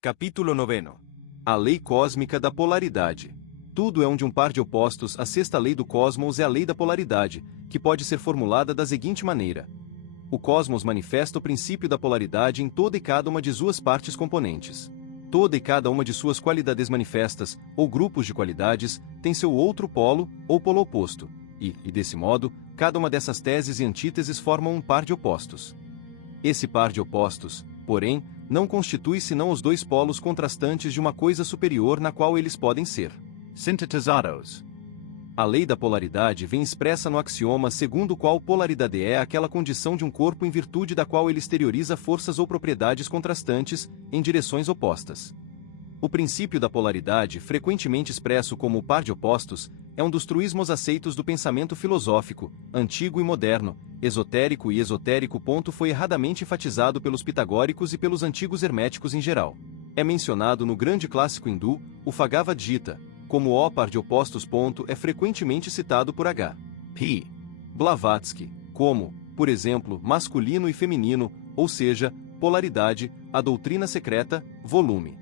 Capítulo 9. A lei cósmica da polaridade. Tudo é de um par de opostos. A sexta lei do cosmos é a lei da polaridade, que pode ser formulada da seguinte maneira. O cosmos manifesta o princípio da polaridade em toda e cada uma de suas partes componentes. Toda e cada uma de suas qualidades manifestas, ou grupos de qualidades, tem seu outro polo, ou polo oposto, e desse modo, cada uma dessas teses e antíteses formam um par de opostos. Esse par de opostos, porém, não constitui senão os dois polos contrastantes de uma coisa superior na qual eles podem ser sintetizados. A lei da polaridade vem expressa no axioma segundo o qual polaridade é aquela condição de um corpo em virtude da qual ele exterioriza forças ou propriedades contrastantes, em direções opostas. O princípio da polaridade, frequentemente expresso como o par de opostos, é um dos truísmos aceitos do pensamento filosófico, antigo e moderno, esotérico e esotérico. Foi erradamente enfatizado pelos pitagóricos e pelos antigos herméticos em geral. É mencionado no grande clássico hindu, o Bhagavad Gita, como o par de opostos. É frequentemente citado por H. P. Blavatsky, como, por exemplo, masculino e feminino, ou seja, polaridade, a doutrina secreta, volume.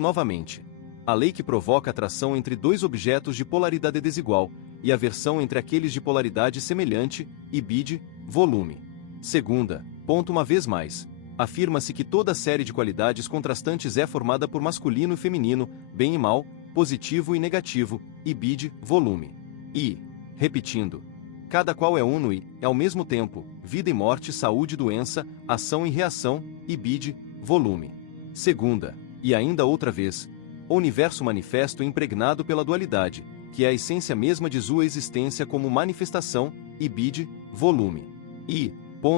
Novamente. A lei que provoca atração entre dois objetos de polaridade desigual, e aversão entre aqueles de polaridade semelhante, bid, volume. Segunda, uma vez mais, afirma-se que toda série de qualidades contrastantes é formada por masculino e feminino, bem e mal, positivo e negativo, bid, volume. Repetindo, cada qual é uno e, ao mesmo tempo, vida e morte, saúde e doença, ação e reação, bid, volume. Segunda, e ainda outra vez, o universo manifesto é impregnado pela dualidade, que é a essência mesma de sua existência como manifestação, bid, volume.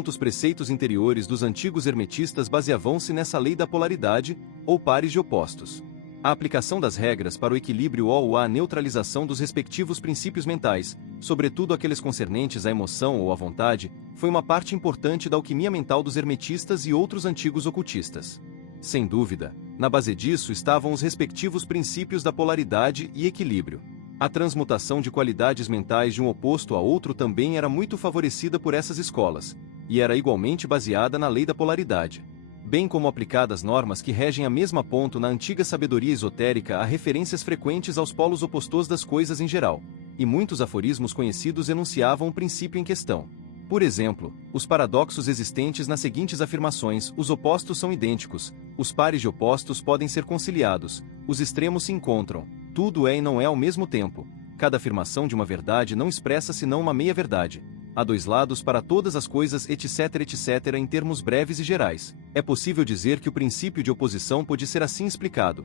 Os preceitos interiores dos antigos hermetistas baseavam-se nessa lei da polaridade, ou pares de opostos. A aplicação das regras para o equilíbrio ou a neutralização dos respectivos princípios mentais, sobretudo aqueles concernentes à emoção ou à vontade, foi uma parte importante da alquimia mental dos hermetistas e outros antigos ocultistas. Sem dúvida, na base disso estavam os respectivos princípios da polaridade e equilíbrio. A transmutação de qualidades mentais de um oposto a outro também era muito favorecida por essas escolas, e era igualmente baseada na lei da polaridade. Bem como aplicadas normas que regem a mesma ponto na antiga sabedoria esotérica, há referências frequentes aos polos opostos das coisas em geral, e muitos aforismos conhecidos enunciavam o princípio em questão. Por exemplo, os paradoxos existentes nas seguintes afirmações: os opostos são idênticos, os pares de opostos podem ser conciliados, os extremos se encontram, tudo é e não é ao mesmo tempo, cada afirmação de uma verdade não expressa senão uma meia-verdade, há dois lados para todas as coisas, etc, etc. Em termos breves e gerais, é possível dizer que o princípio de oposição pode ser assim explicado.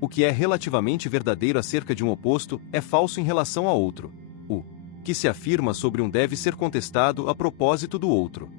O que é relativamente verdadeiro acerca de um oposto, é falso em relação a outro. O que se afirma sobre um deve ser contestado a propósito do outro.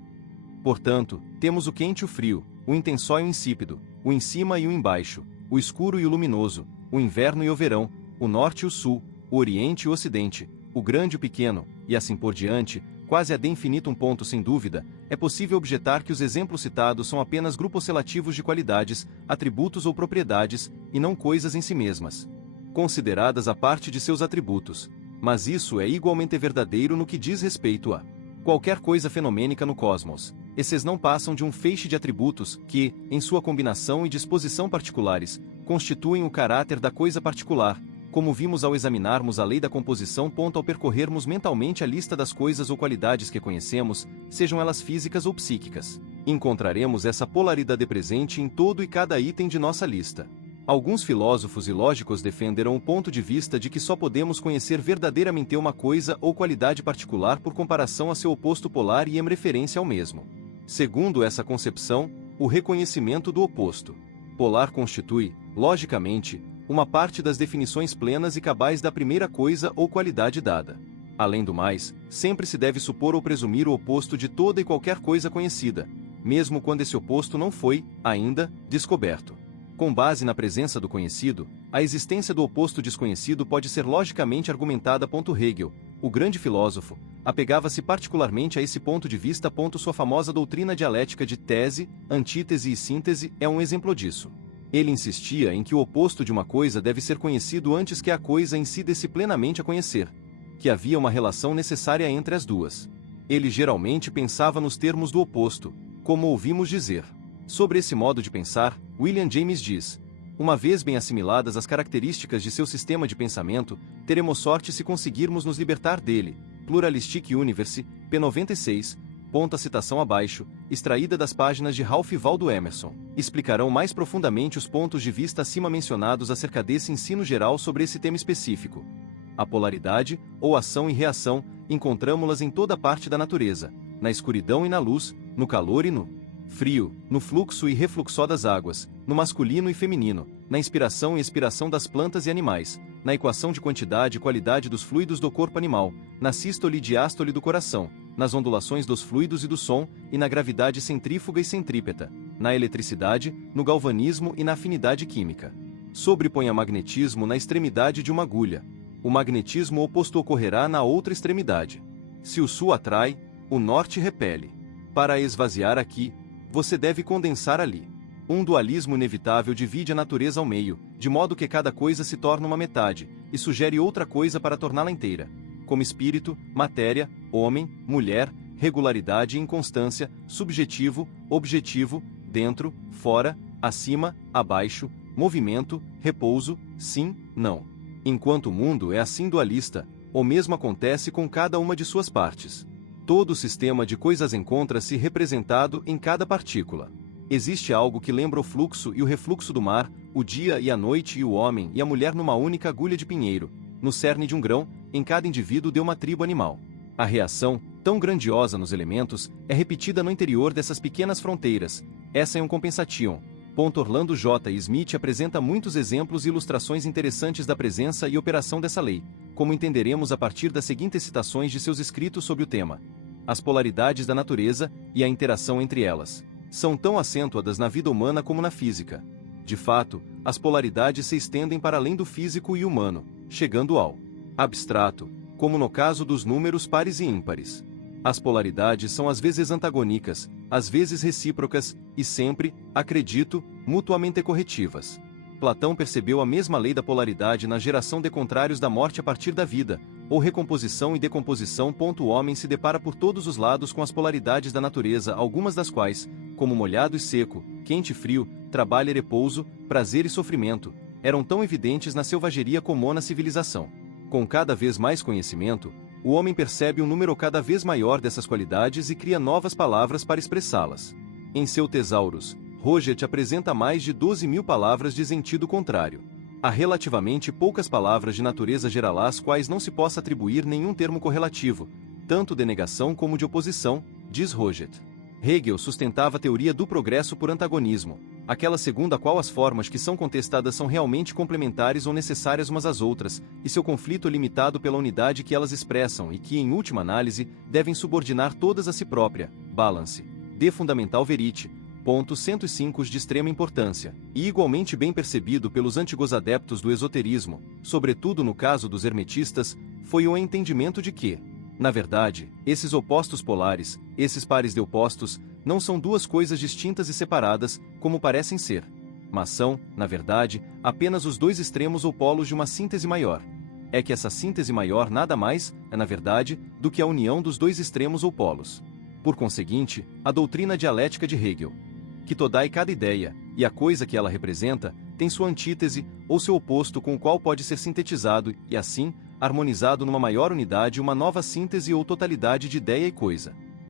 Portanto, temos o quente e o frio, o intensó e o insípido, o em cima e o embaixo, o escuro e o luminoso, o inverno e o verão, o norte e o sul, o oriente e o ocidente, o grande e o pequeno, e assim por diante, quase ad infinitum. Sem dúvida, é possível objetar que os exemplos citados são apenas grupos relativos de qualidades, atributos ou propriedades, e não coisas em si mesmas, consideradas a parte de seus atributos. Mas isso é igualmente verdadeiro no que diz respeito a qualquer coisa fenomênica no cosmos. Esses não passam de um feixe de atributos que, em sua combinação e disposição particulares, constituem o caráter da coisa particular, como vimos ao examinarmos a lei da composição. Ao percorrermos mentalmente a lista das coisas ou qualidades que conhecemos, sejam elas físicas ou psíquicas, encontraremos essa polaridade presente em todo e cada item de nossa lista. Alguns filósofos e lógicos defenderam o ponto de vista de que só podemos conhecer verdadeiramente uma coisa ou qualidade particular por comparação a seu oposto polar e em referência ao mesmo. Segundo essa concepção, o reconhecimento do oposto polar constitui, logicamente, uma parte das definições plenas e cabais da primeira coisa ou qualidade dada. Além do mais, sempre se deve supor ou presumir o oposto de toda e qualquer coisa conhecida, mesmo quando esse oposto não foi, ainda, descoberto. Com base na presença do conhecido, a existência do oposto desconhecido pode ser logicamente argumentada. Hegel, o grande filósofo, apegava-se particularmente a esse ponto de vista. Sua famosa doutrina dialética de tese, antítese e síntese é um exemplo disso. Ele insistia em que o oposto de uma coisa deve ser conhecido antes que a coisa em si dê-se plenamente a conhecer, que havia uma relação necessária entre as duas. Ele geralmente pensava nos termos do oposto, como ouvimos dizer. Sobre esse modo de pensar, William James diz: uma vez bem assimiladas as características de seu sistema de pensamento, teremos sorte se conseguirmos nos libertar dele. Pluralistic Universe, p. 96. A citação abaixo, extraída das páginas de Ralph Waldo Emerson, explicarão mais profundamente os pontos de vista acima mencionados acerca desse ensino geral sobre esse tema específico. A polaridade, ou ação e reação, encontramos-las em toda parte da natureza, na escuridão e na luz, no calor e no frio, no fluxo e refluxo das águas, no masculino e feminino, na inspiração e expiração das plantas e animais, na equação de quantidade e qualidade dos fluidos do corpo animal, na sístole e diástole do coração, nas ondulações dos fluidos e do som, e na gravidade centrífuga e centrípeta, na eletricidade, no galvanismo e na afinidade química. Sobrepõe magnetismo na extremidade de uma agulha. O magnetismo oposto ocorrerá na outra extremidade. Se o sul atrai, o norte repele. Para esvaziar aqui, você deve condensar ali. Um dualismo inevitável divide a natureza ao meio, de modo que cada coisa se torna uma metade, e sugere outra coisa para torná-la inteira, como espírito, matéria, homem, mulher, regularidade e inconstância, subjetivo, objetivo, dentro, fora, acima, abaixo, movimento, repouso, sim, não. Enquanto o mundo é assim dualista, o mesmo acontece com cada uma de suas partes. Todo o sistema de coisas encontra-se representado em cada partícula. Existe algo que lembra o fluxo e o refluxo do mar, o dia e a noite e o homem e a mulher numa única agulha de pinheiro, no cerne de um grão, em cada indivíduo de uma tribo animal. A reação, tão grandiosa nos elementos, é repetida no interior dessas pequenas fronteiras. Essa é um compensation. Orlando J. Smith apresenta muitos exemplos e ilustrações interessantes da presença e operação dessa lei, como entenderemos a partir das seguintes citações de seus escritos sobre o tema. As polaridades da natureza e a interação entre elas são tão acentuadas na vida humana como na física. De fato, as polaridades se estendem para além do físico e humano, chegando ao abstrato, como no caso dos números pares e ímpares. As polaridades são às vezes antagônicas, às vezes recíprocas, e sempre, acredito, mutuamente corretivas. Platão percebeu a mesma lei da polaridade na geração de contrários da morte a partir da vida, ou recomposição e decomposição. O homem se depara por todos os lados com as polaridades da natureza, algumas das quais, como molhado e seco, quente e frio, trabalho e repouso, prazer e sofrimento, eram tão evidentes na selvageria como na civilização. Com cada vez mais conhecimento, o homem percebe um número cada vez maior dessas qualidades e cria novas palavras para expressá-las. Em seu Tesaurus, Roget apresenta mais de 12.000 palavras de sentido contrário. Há relativamente poucas palavras de natureza geral às quais não se possa atribuir nenhum termo correlativo, tanto de negação como de oposição, diz Roget. Hegel sustentava a teoria do progresso por antagonismo, aquela segundo a qual as formas que são contestadas são realmente complementares ou necessárias umas às outras, e seu conflito é limitado pela unidade que elas expressam e que, em última análise, devem subordinar todas a si própria. Balance. De Fundamental Verite. Ponto 105 de extrema importância, e igualmente bem percebido pelos antigos adeptos do esoterismo, sobretudo no caso dos hermetistas, foi o entendimento de que, na verdade, esses opostos polares, esses pares de opostos, não são duas coisas distintas e separadas, como parecem ser, mas são, na verdade, apenas os dois extremos ou polos de uma síntese maior. É que essa síntese maior nada mais é, na verdade, do que a união dos dois extremos ou polos. Por conseguinte, a doutrina dialética de Hegel, que toda e cada ideia, e a coisa que ela representa, tem sua antítese, ou seu oposto com o qual pode ser sintetizado, e assim, harmonizado numa maior unidade uma nova síntese ou totalidade de ideia e coisa.